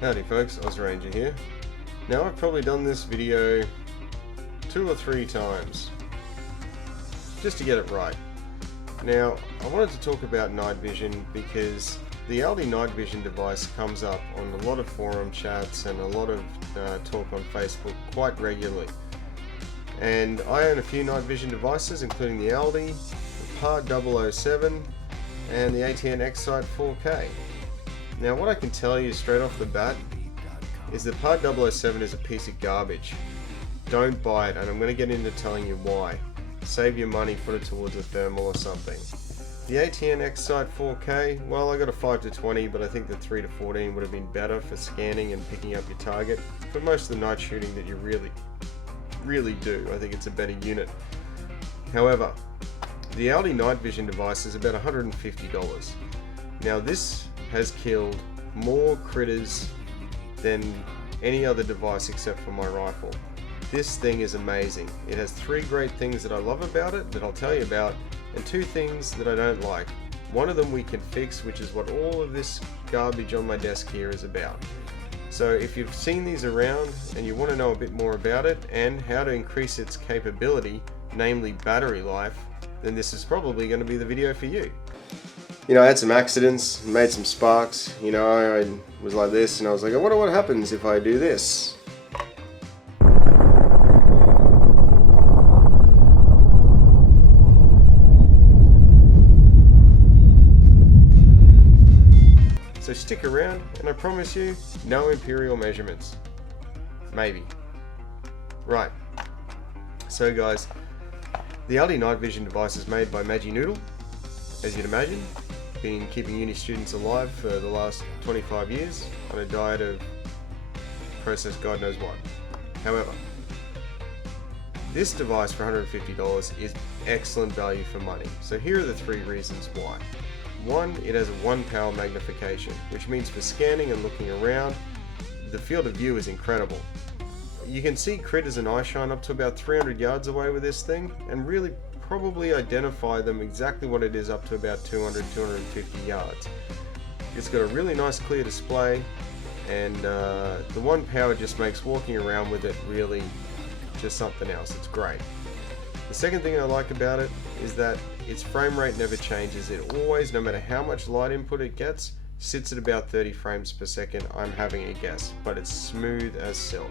Howdy folks, OZRanger here. Now I've probably done this video 2 or 3 times just to get it right. Now I wanted to talk about night vision because the Aldi night vision device comes up on a lot of forum chats and a lot of talk on Facebook quite regularly. And I own a few night vision devices, including the Aldi, the PAR 007 and the ATN X-Sight 4K. Now what I can tell you straight off the bat is that PAR 007 is a piece of garbage. Don't buy it, and I'm going to get into telling you why. Save your money, put it towards a thermal or something. The ATN X-Sight 4K, well I got a 5-20, but I think the 3-14 would have been better for scanning and picking up your target. For most of the night shooting that you really do, I think it's a better unit. However, the Aldi night vision device is about $150. Now this has killed more critters than any other device except for my rifle. This thing is amazing. It has 3 great things that I love about it that I'll tell you about, and 2 things that I don't like. One of them we can fix, which is what all of this garbage on my desk here is about. So if you've seen these around and you want to know a bit more about it and how to increase its capability, namely battery life, then this is probably going to be the video for you. You know, I had some accidents, made some sparks, you know, I was like this and I was like, I wonder what happens if I do this. So stick around and I promise you, no imperial measurements. Maybe. Right. So guys, the Aldi night vision device is made by Maggie Noodle, as you'd imagine. Been keeping uni students alive for the last 25 years on a diet of processed God knows what. However, this device for $150 is excellent value for money. So here are the 3 reasons why. 1, it has a 1 power magnification, which means for scanning and looking around, the field of view is incredible. You can see critters and eye shine up to about 300 yards away with this thing, and really probably identify them exactly what it is up to about 200-250 yards. It's got a really nice clear display, and the 1 power just makes walking around with it really just something else. It's great. The second thing I like about it is that its frame rate never changes. It always, no matter how much light input it gets, sits at about 30 frames per second, I'm having a guess, but it's smooth as silk.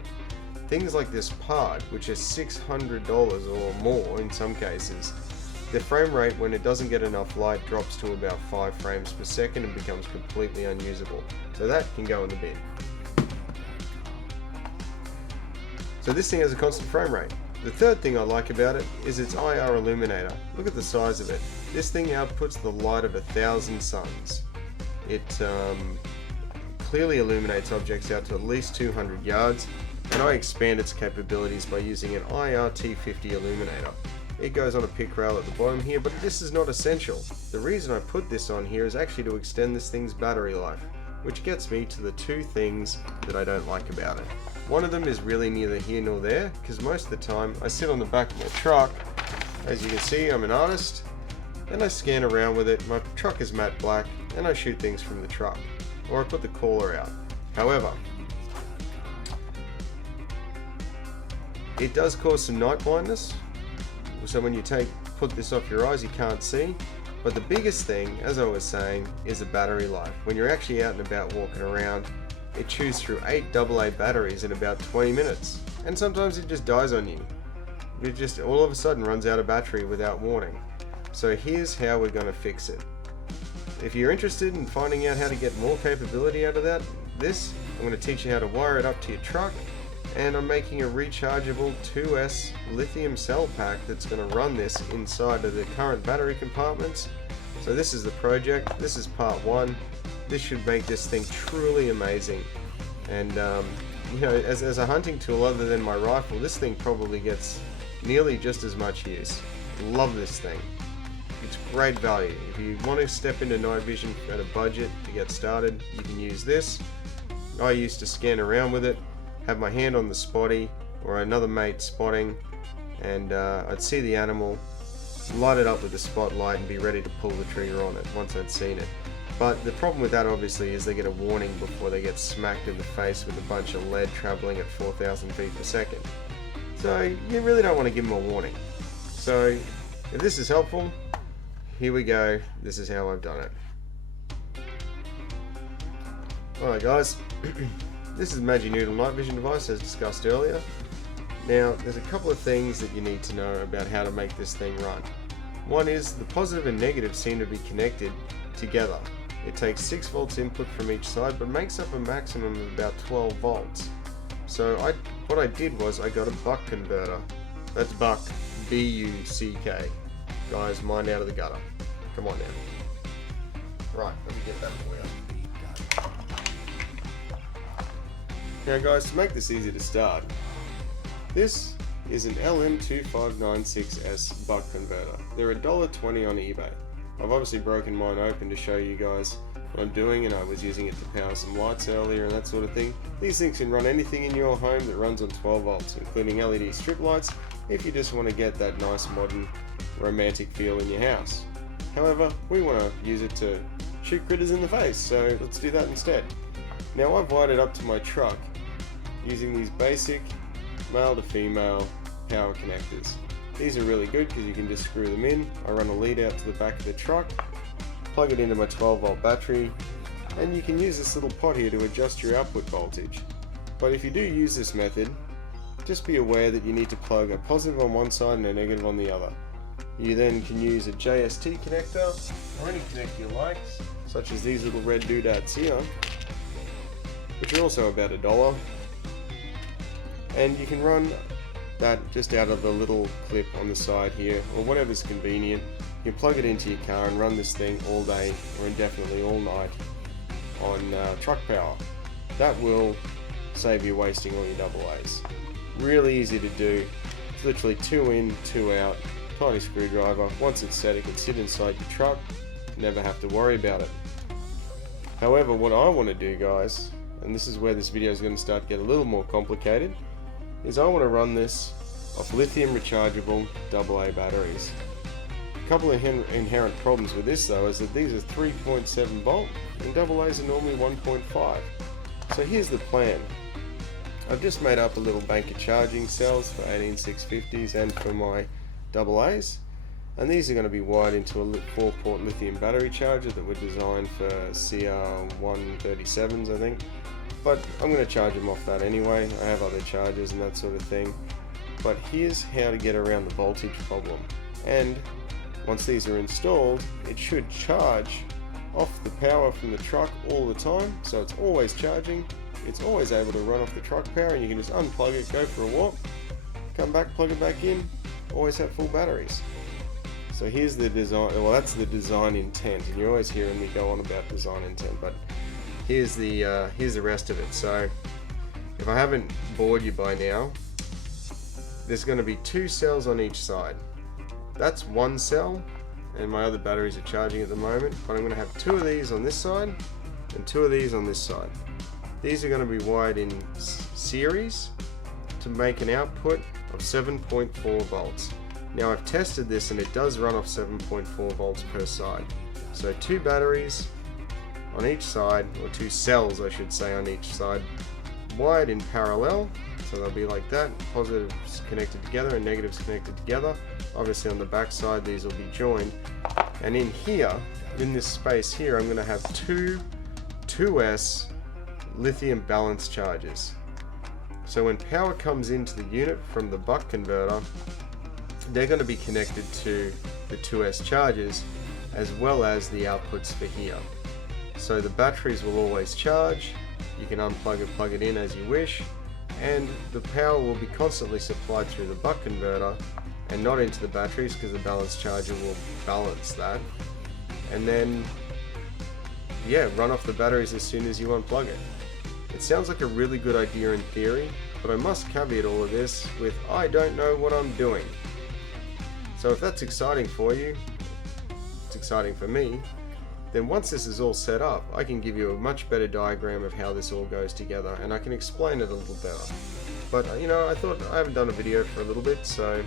Things like this PAR, which is $600 or more in some cases, the frame rate when it doesn't get enough light drops to about 5 frames per second and becomes completely unusable. So that can go in the bin. So this thing has a constant frame rate. The third thing I like about it is its IR illuminator. Look at the size of it. This thing outputs the light of 1,000 suns. It clearly illuminates objects out to at least 200 yards, and I expand its capabilities by using an IR-T50 illuminator. It goes on a pick rail at the bottom here, but this is not essential. The reason I put this on here is actually to extend this thing's battery life, which gets me to the 2 things that I don't like about it. One of them is really neither here nor there, because most of the time I sit on the back of my truck. As you can see, I'm an artist, and I scan around with it. My truck is matte black, and I shoot things from the truck, or I put the caller out. However, it does cause some night blindness, so when you put this off your eyes you can't see. But the biggest thing, as I was saying, is the battery life. When you're actually out and about walking around, it chews through 8 AA batteries in about 20 minutes, and sometimes it just dies on you. It just all of a sudden runs out of battery without warning. So here's how we're going to fix it. If you're interested in finding out how to get more capability out of I'm going to teach you how to wire it up to your truck, and I'm making a rechargeable 2S lithium cell pack that's going to run this inside of the current battery compartments. So this is the project. This is part 1. This should make this thing truly amazing. And you know, as a hunting tool other than my rifle, this thing probably gets nearly just as much use. Love this thing. It's great value. If you want to step into night vision at a budget to get started, you can use this. I used to scan around with it, have my hand on the spotty or another mate spotting, and I'd see the animal, light it up with the spotlight and be ready to pull the trigger on it once I'd seen it. But the problem with that obviously is they get a warning before they get smacked in the face with a bunch of lead traveling at 4,000 feet per second. So you really don't want to give them a warning. So if this is helpful, here we go. This is how I've done it. Alright guys, this is the Magic Noodle night vision device as discussed earlier. Now there's a couple of things that you need to know about how to make this thing run. One is the positive and negative seem to be connected together. It takes 6 volts input from each side but makes up a maximum of about 12 volts. So what I did was I got a buck converter. That's buck, B-U-C-K. Guys, mind out of the gutter. Come on now. Right, let me get that for you. Now guys, to make this easy to start, this is an LM2596S buck converter. They're $1.20 on eBay. I've obviously broken mine open to show you guys what I'm doing, and I was using it to power some lights earlier and that sort of thing. These things can run anything in your home that runs on 12 volts, including LED strip lights, if you just want to get that nice modern romantic feel in your house. However, we want to use it to shoot critters in the face, so let's do that instead. Now I've wired it up to my truck using these basic male to female power connectors. These are really good because you can just screw them in. I run a lead out to the back of the truck, plug it into my 12 volt battery, and you can use this little pot here to adjust your output voltage. But if you do use this method, just be aware that you need to plug a positive on one side and a negative on the other. You then can use a JST connector or any connector you like, such as these little red doodads here, which are also about $1. And you can run that just out of the little clip on the side here, or whatever's convenient. You can plug it into your car and run this thing all day or indefinitely all night on truck power. That will save you wasting all your AA's. Really easy to do. It's literally 2 in, 2 out, tiny screwdriver. Once it's set, it can sit inside your truck, never have to worry about it. However, what I want to do, guys, and this is where this video is going to start to get a little more complicated, is I want to run this off lithium rechargeable AA batteries. A couple of inherent problems with this though is that these are 3.7 volt and AA's are normally 1.5. So here's the plan. I've just made up a little bank of charging cells for 18650s and for my AA's, and these are going to be wired into a 4-port lithium battery charger that were designed for CR137s I think. But I'm going to charge them off that anyway. I have other chargers and that sort of thing. But here's how to get around the voltage problem. And once these are installed, it should charge off the power from the truck all the time. So it's always charging. It's always able to run off the truck power, and you can just unplug it, go for a walk, come back, plug it back in, always have full batteries. So here's the design. Well, that's the design intent, and you're always hearing me go on about design intent, but here's the rest of it. So if I haven't bored you by now, there's going to be 2 cells on each side. That's one cell, and my other batteries are charging at the moment, but I'm going to have 2 of these on this side and 2 of these on this side. These are going to be wired in series to make an output of 7.4 volts. Now I've tested this and it does run off 7.4 volts per side. So 2 batteries on each side, or 2 cells I should say on each side, wired in parallel, so they'll be like that, positives connected together and negatives connected together. Obviously on the back side these will be joined, and in here, in this space here, I'm going to have 2 2S lithium balance chargers. So when power comes into the unit from the buck converter, they're going to be connected to the 2S chargers as well as the outputs for here. So the batteries will always charge, you can unplug it, plug it in as you wish, and the power will be constantly supplied through the buck converter and not into the batteries, because the balance charger will balance that, and then run off the batteries as soon as you unplug it. It sounds like a really good idea in theory, but I must caveat all of this with I don't know what I'm doing. So if that's exciting for you, it's exciting for me, then once this is all set up, I can give you a much better diagram of how this all goes together, and I can explain it a little better. But I thought I haven't done a video for a little bit, so,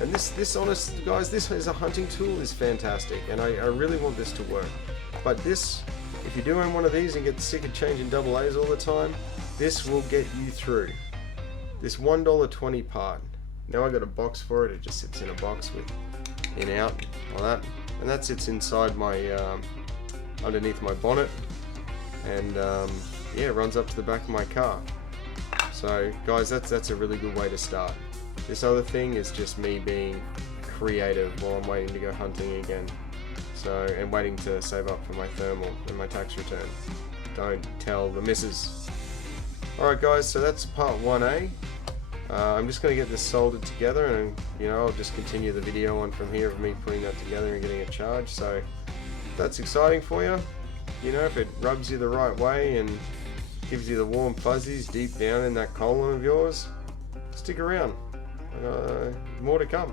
and this honest guys, this as a hunting tool is fantastic, and I really want this to work. But this, if you're doing one of these and get sick of changing double A's all the time, this will get you through. This $1.20 part. Now I got a box for it. It just sits in a box with in out like that, and that sits inside my underneath my bonnet, and yeah, it runs up to the back of my car. So guys, that's a really good way to start. This other thing is just me being creative while I'm waiting to go hunting again. So, and waiting to save up for my thermal and my tax return. Don't tell the missus. Alright guys, so that's part 1A. I'm just going to get this soldered together, and I'll just continue the video on from here of me putting that together and getting it charged. So if that's exciting for you, if it rubs you the right way and gives you the warm fuzzies deep down in that colon of yours, stick around. More to come.